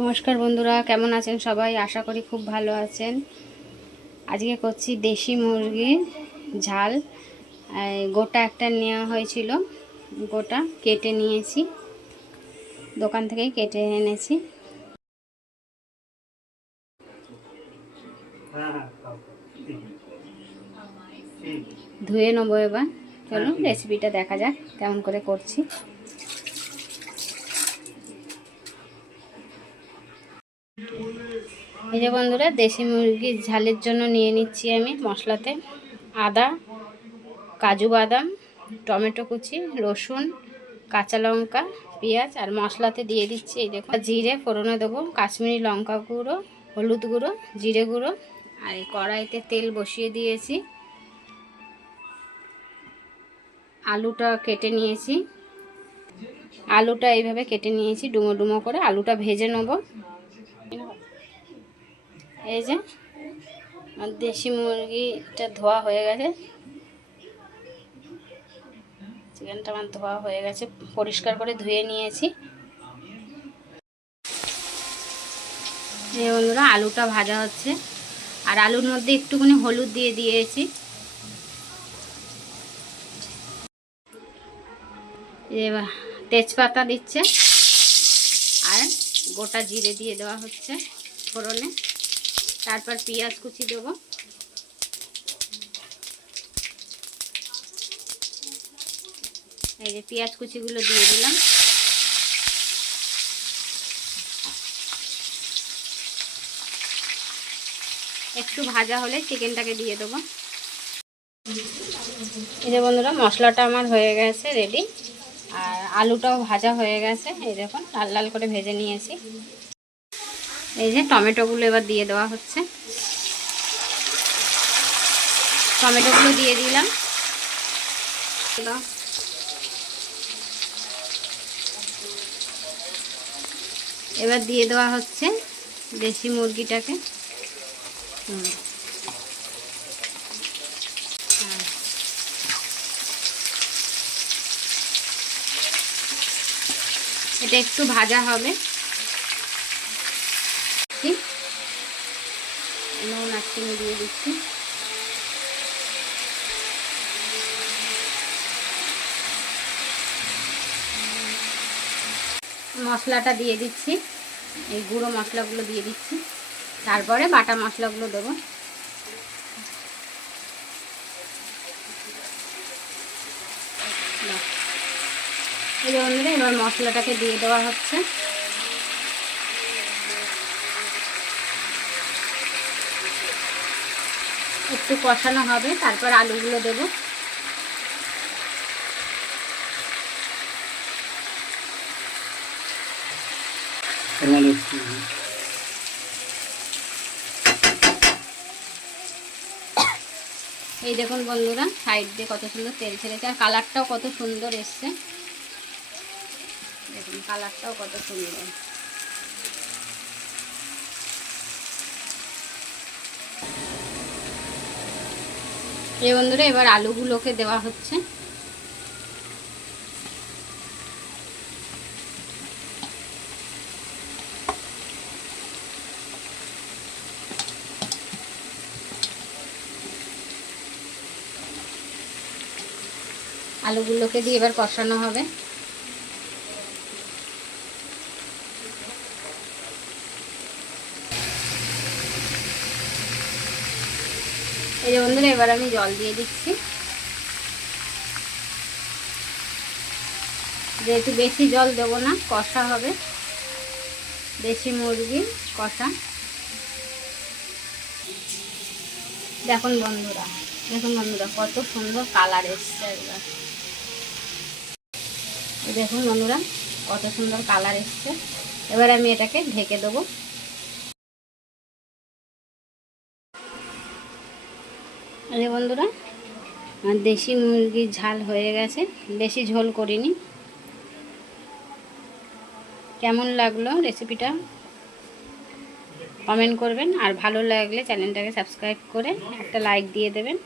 নমস্কার বন্ধুরা, কেমন আছেন সবাই? আশা করি খুব ভালো আছেন। আজকে করছি দেশি মুরগির ঝাল। গোটা একটা নেওয়া হয়েছিল, গোটা কেটে নিয়েছি, দোকান থেকেই কেটে এনেছি। ধুয়ে নেবো এবার। চলুন রেসিপিটা দেখা যাক কেমন করে করছি। এই যে বন্ধুরা, দেশি মুরগির ঝালের জন্য নিয়ে নিচ্ছি আমি মশলাতে আদা, কাজু বাদাম, টমেটো কুচি, রসুন, কাঁচা লঙ্কা, পেঁয়াজ, আর মশলাতে দিয়ে দিচ্ছি এই দেখুন জিরে ফোড়নে দেবো, কাশ্মীরি লঙ্কা গুঁড়ো, হলুদ গুঁড়ো, জিরে গুঁড়ো। আর এই কড়াইতে তেল বসিয়ে দিয়েছি। আলুটা কেটে নিয়েছি, আলুটা এইভাবে কেটে নিয়েছি ডুমো ডুমো করে। আলুটা ভেজে নেব। এই যে দেশি মুরগিটা ধোয়া হয়ে গেছে, চিকেনটা আমার ধোয়া হয়ে গেছে, পরিষ্কার করে ধুয়ে নিয়েছি। এই বন্ধুরা, আলুটা ভাজা হচ্ছে, আর আলুর মধ্যে একটুখানি হলুদ দিয়ে দিয়েছি। এবার তেজপাতা দিচ্ছে, আর গোটা জিরে দিয়ে দেওয়া হচ্ছে ফোড়নে। তারপর পেঁয়াজ কুচি দেবো। এই যে পেঁয়াজ কুচিগুলো দিয়ে দিলাম। একটু ভাজা হলে চিকেনটাকে দিয়ে দেবো। এই যে বন্ধুরা, মশলাটা আমার হয়ে গেছে রেডি, আর আলুটাও ভাজা হয়ে গেছে। এই দেখুন লাল লাল করে ভেজে নিয়েছি। এই যে টমেটোগুলো এবার দিয়ে দেওয়া হচ্ছে, টমেটোগুলো দিয়ে দিলাম। এবার দিয়ে দেওয়া হচ্ছে দেশি মুরগিটাকে। এটা একটু ভাজা হবে। নুন আর চিনি দিয়ে দিচ্ছি। মশলাটা দিয়ে দিচ্ছি, এই গুঁড়ো মশলাগুলো দিয়ে দিচ্ছি, তারপরে বাটা মশলাগুলো দেবো। এই বন্ধুরা, এবার মশলাটাকে দিয়ে দেওয়া হচ্ছে। একটু কষানো হবে, তারপর আলুগুলো দেবো। এই দেখুন বন্ধুরা, সাইড দিয়ে কত সুন্দর তেল ছেড়েছে, আর কালারটাও কত সুন্দর এসছে। দেখুন কালারটাও কত সুন্দর। এই বন্ধুরা, এবার আলুগুলোকে দেওয়া হচ্ছে। আলুগুলোকে দিয়ে এবার কষানো হবে। এই যে বন্ধুরা, এবার আমি জল দিয়ে দিচ্ছি। যেহেতু বেশি জল দেবো না, কষা হবে, দেশি মুরগি কষা। দেখুন বন্ধুরা, কত সুন্দর কালার এসছে। দেখুন বন্ধুরা, কত সুন্দর কালার এসছে। এবার আমি এটাকে ঢেকে দেবো। আরে বন্ধুরা, দেশি মুরগির ঝাল হয়ে গেছে, বেশি ঝোল করিনি। কেমন লাগলো রেসিপিটা কমেন্ট করবেন, আর ভালো লাগলে চ্যানেলটাকে সাবস্ক্রাইব করে একটা লাইক দিয়ে দেবেন।